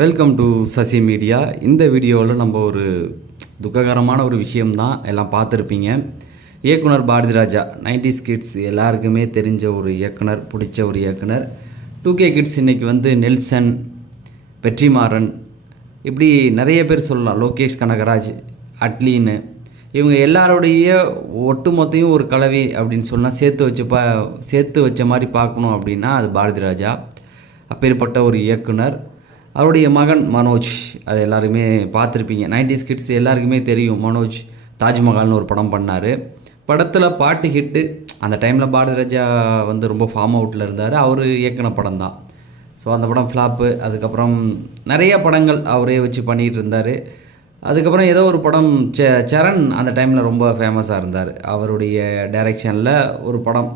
Welcome to Sasi media இந்த வீடியோவில் நம்ம ஒரு துக்ககரமான ஒரு விஷயம்தான் எல்லாம் பார்த்துருப்பீங்க. இயக்குனர் பாரதி ராஜா நைன்டிஸ் கிட்ஸ் எல்லாருக்குமே தெரிஞ்ச ஒரு இயக்குனர் பிடிச்ச ஒரு இயக்குனர். டூ கே கிட்ஸ் இன்றைக்கி வந்து நெல்சன் வெற்றிமாறன் இப்படி நிறைய பேர் சொல்லலாம். லோகேஷ் கனகராஜ் அட்லின்னு இவங்க எல்லாருடைய ஒட்டுமொத்தையும் ஒரு கலவை அப்படின்னு சொன்னால் சேர்த்து வச்சு பா சேர்த்து வச்ச மாதிரி பார்க்கணும் அப்படின்னா அது பாரதி ராஜா அப்பேற்பட்ட ஒரு இயக்குனர். அவருடைய மகன் மனோஜ். அது எல்லாருமே பார்த்துருப்பீங்க. நைன்டிஸ் கிட்ஸ் எல்லாருக்குமே தெரியும். மனோஜ் தாஜ்மஹால்னு ஒரு படம் பண்ணார். படத்தில் பாட்டு ஹிட்டு. அந்த டைமில் பாரதிராஜா வந்து ரொம்ப ஃபார்ம் அவுட்டில் இருந்தார். அவர் இயக்குன படம் தான். ஸோ அந்த படம் ஃப்ளாப்பு அதுக்கப்புறம் நிறைய படங்கள் அவரே வச்சு பண்ணிகிட்டு இருந்தார். அதுக்கப்புறம் ஏதோ ஒரு படம் ச சரண் அந்த டைமில் ரொம்ப ஃபேமஸாக இருந்தார். அவருடைய டைரெக்ஷனில் ஒரு படம்.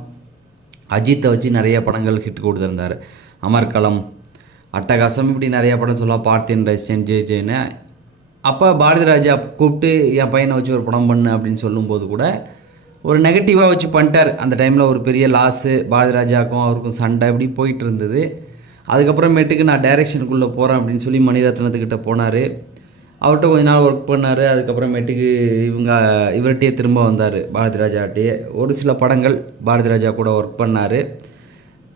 அஜித்தை வச்சு நிறைய படங்கள் ஹிட் கொடுத்துருந்தார். அமர்கலம் அட்டகாசம். இப்படி நிறையா படம் சொல்லலாம் பார்த்தியன் ரசிகன் ஜே ஜேன்னு அப்போ பாரதி ராஜா கூப்பிட்டு என் பையனை வச்சு ஒரு படம் பண்ணு அப்படின்னு சொல்லும்போது கூட ஒரு நெகட்டிவாக வச்சு பண்ணிட்டார். அந்த டைமில் ஒரு பெரிய லாஸு பாரதி ராஜாவுக்கும் அவருக்கும் சண்டை இப்படி போயிட்டு இருந்தது. அதுக்கப்புறமேட்டுக்கு நான் டைரெக்ஷனுக்குள்ளே போகிறேன் அப்படின்னு சொல்லி மணிரத்னத்துக்கிட்ட போனார். அவர்கிட்ட கொஞ்ச நாள் ஒர்க் பண்ணார். அதுக்கப்புறமேட்டுக்கு இவங்க இவர்கிட்டயே திரும்ப வந்தார் பாரதி ராஜாட்டையே ஒரு சில படங்கள் பாரதி ராஜா கூட ஒர்க் பண்ணார்.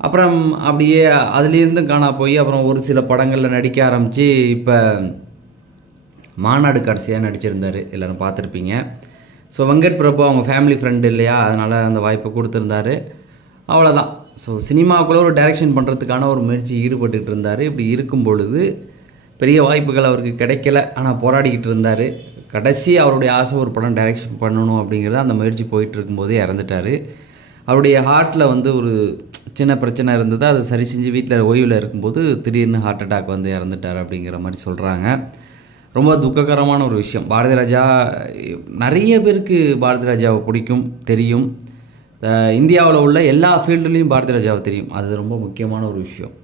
அப்புறம் அப்படியே அதுலேருந்து காணா போய் அப்புறம் ஒரு சில படங்களில் நடிக்க ஆரம்பித்து இப்போ மாநாடு கடைசியாக நடிச்சிருந்தார். எல்லோரும் பார்த்துருப்பீங்க. ஸோ வெங்கட் பிரபு அவங்க ஃபேமிலி ஃப்ரெண்டு இல்லையா? அதனால் அந்த வாய்ப்பை கொடுத்துருந்தாரு. அவ்வளோதான் ஸோ சினிமாக்குள்ளே ஒரு டைரக்ஷன் பண்ணுறதுக்கான ஒரு முயற்சி ஈடுபட்டுகிட்டு இருந்தார். இப்படி இருக்கும் பொழுது பெரிய வாய்ப்புகள் அவருக்கு கிடைக்கல. ஆனால் போராடிக்கிட்டு இருந்தார். கடைசி அவருடைய ஆசை ஒரு படம் டைரக்ஷன் பண்ணணும் அப்படிங்கிறது அந்த முயற்சி போயிட்டு இருக்கும்போதே இறந்துட்டார். அவருடைய ஹார்ட்டில் வந்து ஒரு சின்ன பிரச்சனை இருந்தது. அதை சரி செஞ்சு வீட்டில் ஓய்வில் இருக்கும்போது திடீர்னு ஹார்ட் அட்டாக் வந்து இறந்துட்டார் அப்படிங்கிற மாதிரி சொல்கிறாங்க ரொம்ப துக்ககரமான ஒரு விஷயம். பாரதி ராஜா நிறைய பேருக்கு பாரதி ராஜாவை பிடிக்கும் தெரியும். இந்தியாவில் உள்ள எல்லா ஃபீல்டுலேயும் பாரதி ராஜாவை தெரியும். அது ரொம்ப முக்கியமான ஒரு விஷயம்.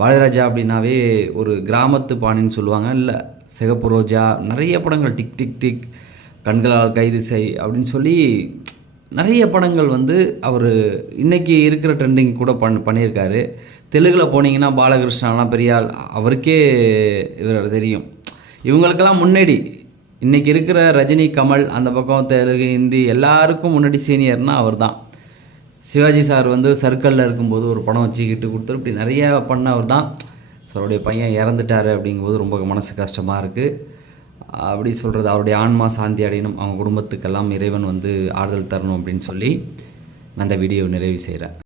பாரதி ராஜா அப்படின்னாவே ஒரு கிராமத்து பாணின்னு சொல்லுவாங்க. இல்லை சிகப்பு ரோஜா நிறைய படங்கள் டிக் டிக் டிக் கண்களால் கைது செய் அப்படின்னு சொல்லி நிறைய படங்கள் வந்து அவர் இன்றைக்கி இருக்கிற ட்ரெண்டிங் கூட பண் பண்ணியிருக்காரு. தெலுங்கில் போனீங்கன்னா பாலகிருஷ்ணாலாம் பெரியாள் அவருக்கே இவர் தெரியும். இவங்களுக்கெல்லாம் முன்னாடி இன்றைக்கி இருக்கிற ரஜினி கமல் அந்த பக்கம் தெலுங்கு ஹிந்தி எல்லாருக்கும் முன்னாடி சீனியர்னால் அவர் தான் சிவாஜி சார் வந்து சர்க்கிளில் இருக்கும்போது ஒரு படம் வச்சுக்கிட்டு கொடுத்துரு. இப்படி நிறைய பண்ணவர் தான் சாருடைய பையன் இறந்துட்டார் அப்படிங்கும்போது ரொம்ப மனசு கஷ்டமாக இருக்குது அப்படி சொல்கிறது அவருடைய ஆன்மா சாந்தி அடையணும் அவங்க குடும்பத்துக்கெல்லாம் இறைவன் வந்து ஆறுதல் தரணும் அப்படின்னு சொல்லி நான் அந்த வீடியோ நிறைவு செய்கிறேன்